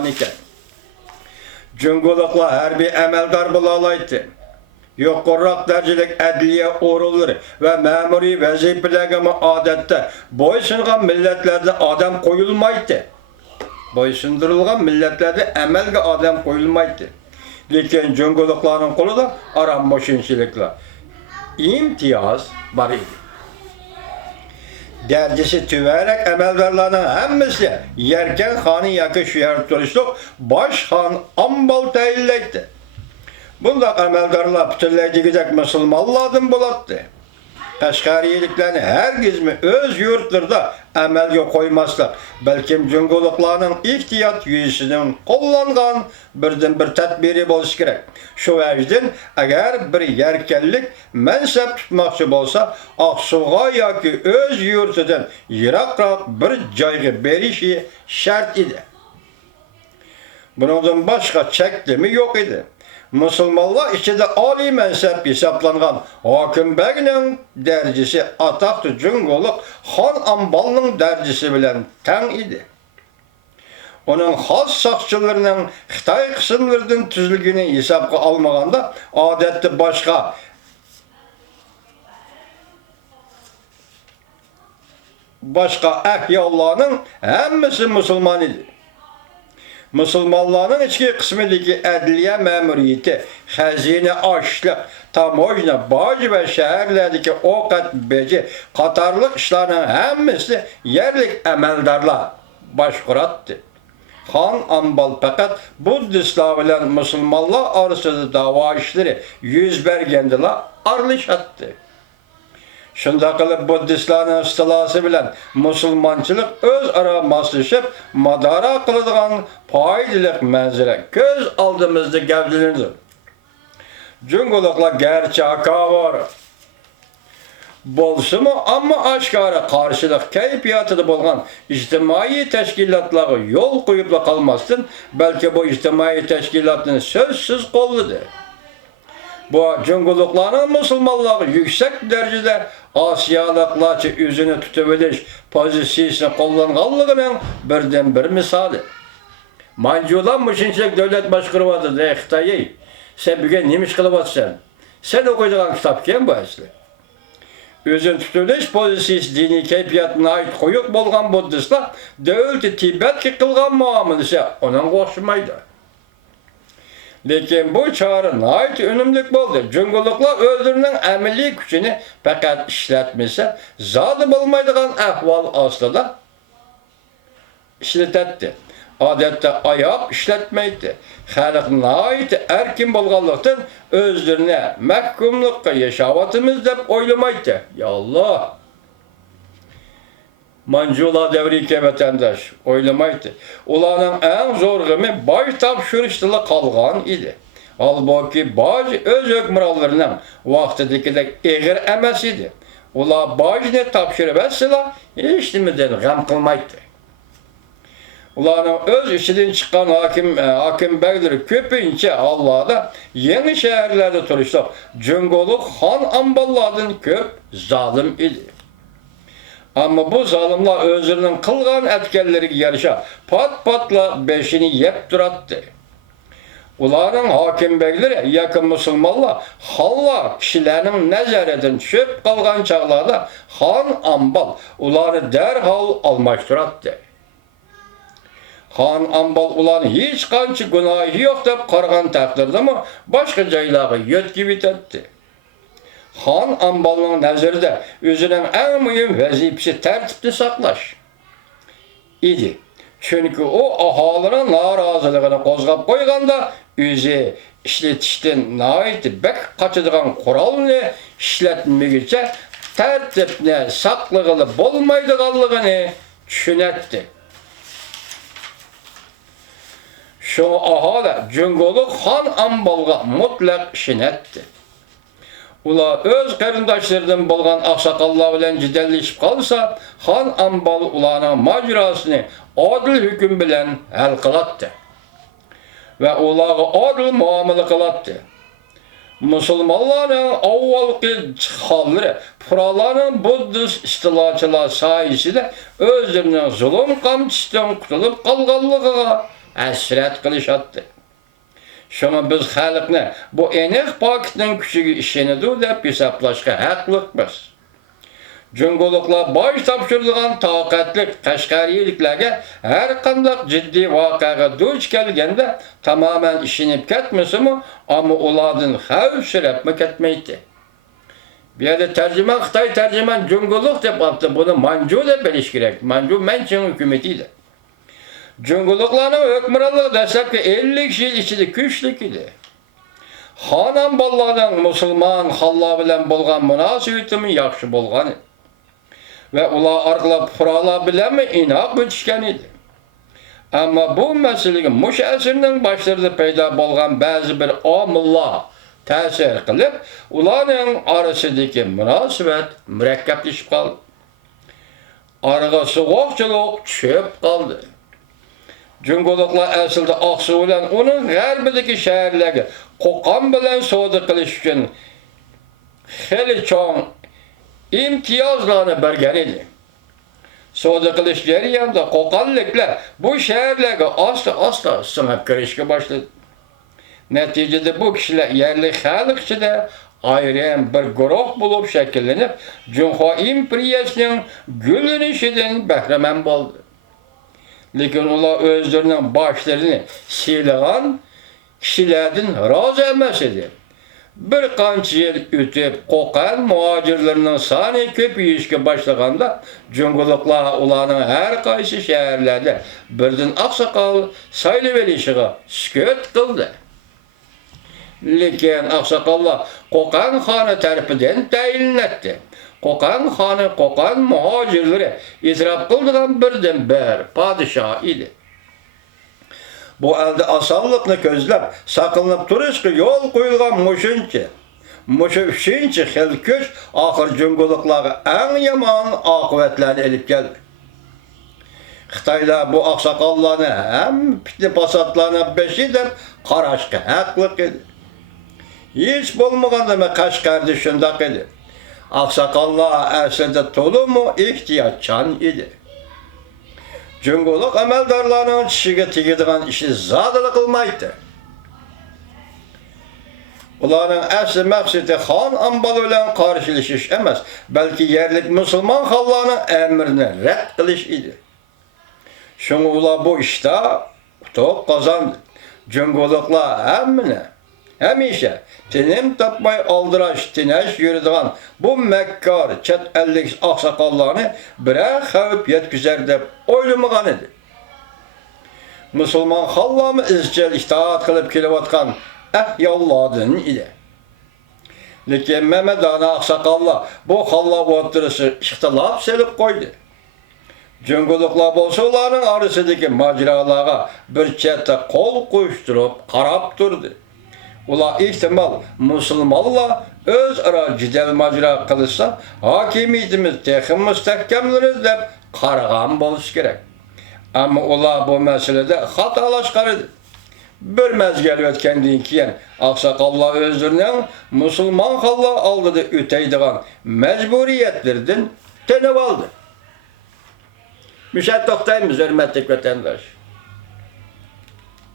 ekan. Cunguliklar harbiy amalgar bo'lalaydi. Yuqoriroq darajalik adliya organlari va ma'muriy vazifalarga odatda bo'ysungan millatlarda odam qo'yilmaydi. Bo'ysundirilgan millatlarda amalga odam qo'yilmaydi. Lekin cunguliklarning qo'lida aram moshinchiliklar imtiyoz bor edi. Derecesi tüverek emeldarlarının hemmisi yerken hanı yakı şüyer turuşluk başhan ambal teyilleydi. Bunda emeldarlar bütünleydi gidecek Müslümanlardan bulattı. Kaşgariyeliklerini herkes mi öz yurtlarda emelge koymazlar. Belki cunguluklarının ihtiyat yüzünün kullangan birden bir tedbiri bolish gerek. Şu vecden eğer bir yerkellik mensep tutmakçı bolsa Aksuga yoki öz yurtidan yiroqroq bir joyga berishi shart edi. Bundan boshqa cheklimi yo'q edi. Müslümanlar içinde Ali mensep hesaplangan Hakimbeg'nin derecesi ataktı cunguluk Han Ambal'ın derecesi bilen teng idi. Onun has sakçılarının Xitay kısımlarının tüzülgünü hesapka almaganda adette başka ehyallarının hemmesi Müslüman idi. Müslümanların içki kısmındaki adliye memuriyeti, hazine açlık, tamojna, bacı ve şehirlerdeki okat beci, katarlık işlerinin hemmesi yerlik emeldarlar başkurattı. Han Ambal fakat Buddistler ile Müslümanlar arasında dava işleri yüz bergendiler, arlışattı. Şunda kılıp Buddistlerin istilası bilen Müslümançılık öz ara maslışıp madara kılıdığan paydılık menzile göz aldığımızda gevdilindir. Cungulukla gerçi haka var. Bolsu mu ama aşkara karşılık keyfiyatıda bolgan içtimai teşkilatları yol koyupla kalmasın, belki bu içtimai teşkilatını sözsüz kolludur. Bu cungulukların Müslümanları yüksek derecede Asiyalıklarca yüzünü tutabiliş pozisyonu kullanganlığının birden bir misali. Manculan müşinçilik devlet başkırıvadı de Xitay'ı. Sen bugün neymiş kılıvatsın? Sen okuyacağın kitap kim bu aslı? Özün tutuluş pozisyonu dini keyfiyatına ait koyuk bolgan Buddistler devleti Tibet'ki kılgan muamelesi onun koşmaydı. Lekin bu çağrı nayet önümlük oldu. Cunguluklar öldürünün əmeli gücünü fakat işletmese zadı bulmaydıgan ahval aslında işletetti. Adette ayap işletmeydi. Xalq nayet erkin bolganlıktan özlerine məhkumlukka yaşavatımız dep oylamaydı. Ya Allah! Mancula devri vatandaş oylamaydı. Ulanın en zor gemi baş tapşırıştıla kalgan idi. Halbuki bazı öz hükmürallarının vaxtidikidek eğir emes idi. Ula bazı tapşırıvetsila hiç nimeden gam kılmaydı. Ulanın öz işinden çıkan hakim beyleri köpünce Allah'da yeni şehirlerde turuştu. Cunguluk Han Amballardan köp zalim idi. Ama bu zalimler özlerinin kılgan etkenleri yarışa pat-patla beşini yep durattı. Uların hakim beyleri yakın Müslümanlar halla kişilerin nezaretinden çöp kalgan çağlarda Han Ambal uları derhal almaştırattı. Han Ambal ulan hiç kançı günahı yok dep kargan takdirdi mi başka caylağı yöt gibi etti. Han Ambal'ın nazarında özünün en mühim vazifesi tertipli saklaş idi. Çünkü o ahalının narazılığını kozgap koyganda özü işletişten naiti bek kaçıdığın kuralını işletmegice tertipne saklığılı bolmaydıqanlığını düşünetti. Şu ahala cunguluk Han Ambal'a mutlak işinetti. Ula öz qarindaşlarından bolgan aksakallar bilen cidelleşip kalsa Han Ambal ulanın macrasını adil hüküm bilen hal kılattı. Ve ulağı adil muamele kılattı. Müslümanların avvalki halleri Puraların Buddist istilaçılar sayesinde özlerinin zulüm kamçıdan kurtulup kalganlığa hasrat qilishadi. Şuna biz halkni bu enek paketning kuchiga ishonadi deb hisoblashga haqliqmiz. Jungoliklar bosh topshiradigan toqatli qashqariyliklarga har qanday jiddiy voqeaga duch kelganda tamoman ishonib ketmasimi, ammo ulardan xavfsirabmi ketmaydi. Bu yerda tarjima Xitoy tarjiman jungolik deb olibdi, buni Manju deb bilish kerak. Manju Manchun hukumati edi. Jungoliklarning hukmronligi dastlabki 50 yil ichida kuchli edi. Xonam bolalarning musulmon xallar bilan bo'lgan munosabati yaxshi bo'lgan edi. Ve ular orqali fuqarolar bilan inoq o'tishgan edi. Ammo bu masalaga mush asrning boshlarida paydo bo'lgan ba'zi bir omillar ta'sir qilib, ularning orasidagi munosabat murakkablashib qoldi. Oraga sovuqchilik tushib qoldi. Jungoliklar aslida Oqsuv bilan uning g'arbidagi shaharlarga Qo'qon bilan savdo qilish uchun xeli cho'ng imtiyozlarni bergan edi. Savdo qilish jarayonida Qo'qonliklar bu shaharlarga asta singib kirishga boshladi. Natijada bu kishilar yerlik xalq ichida ayrim bir guruh bo'lib shakllanib, Junxo imperiyasining gullanishidan bahramand bo'ldi. Lekin ular o'zlarining boshlarini siylagan kishilardan rozi emas edi. Bir qancha yil o'tib, Qo'qon muhojirlarining soni ko'payishga boshlaganda, jungoliklar ularning har qaysi shaharlarda birdan oqsoqol saylab olishiga sukut qildi. Lekin oqsoqollar Qo'qon xoni tarafidan tayinlanadi. Qo'qon xoni Qo'qon muhojirlari e'tirof qilgan birdan bir podshoh edi. Bu elde asonlikni ko'zlab, saqlanib turishga yo'l qo'yilgan mushu xil kuch oxir jungoliklarga eng yomon oqibatlarni olib keldi. Xitoyda bu oqsoqollarni ham fitna fasodlarni beshi deb qarashga haqliq edi. Hech bo'lmaganda Qashqarda shundoq edi. Oqsoqollar aslida to'liq ehtiyotchan edi. Jungolik amaldorlarning tishiga tegadigan ishni zodila qilmaydi. Ularning asli maqsadi xon ambal bilan qarshilashish emas, balki yerlik musulmon xalqlarning amrini rad qilish edi. Shunga ular bu ishda utuq qozondi. Jungoliklar hamisha tinim topmay aldirash, tinash yuradigan bu makkor chet ellik oqsoqollarni birer xavf yetkazar deb o'ylamagan edi. Musulmon xalqlarni izchil itoat qilib kelayotgan ahyollardan edi. Lekin Mehmedona oqsoqollar bu xalqlar o'rtasida ixtilof selib qo'ydi. Jungoliklar bo'lsa ularning orasidagi majralarga bir chetda qo'l qo'yishtirib qarab turdi. Ular ihtimal musulmonlar o'zaro jidal majra qilsa, hokimiyatimiz texnik mustahkamlanadi deb qaragan bo'lishi kerak. Ammo ular bu masalada xatolashgan edi. Bir mezgil o'tgandan keyin oqsoqollar o'zlarining musulmon xalqlar oldida o'taydigan majburiyatlardan tinib oldi. Müşahede toxtayımız, hürmetli vatandaş.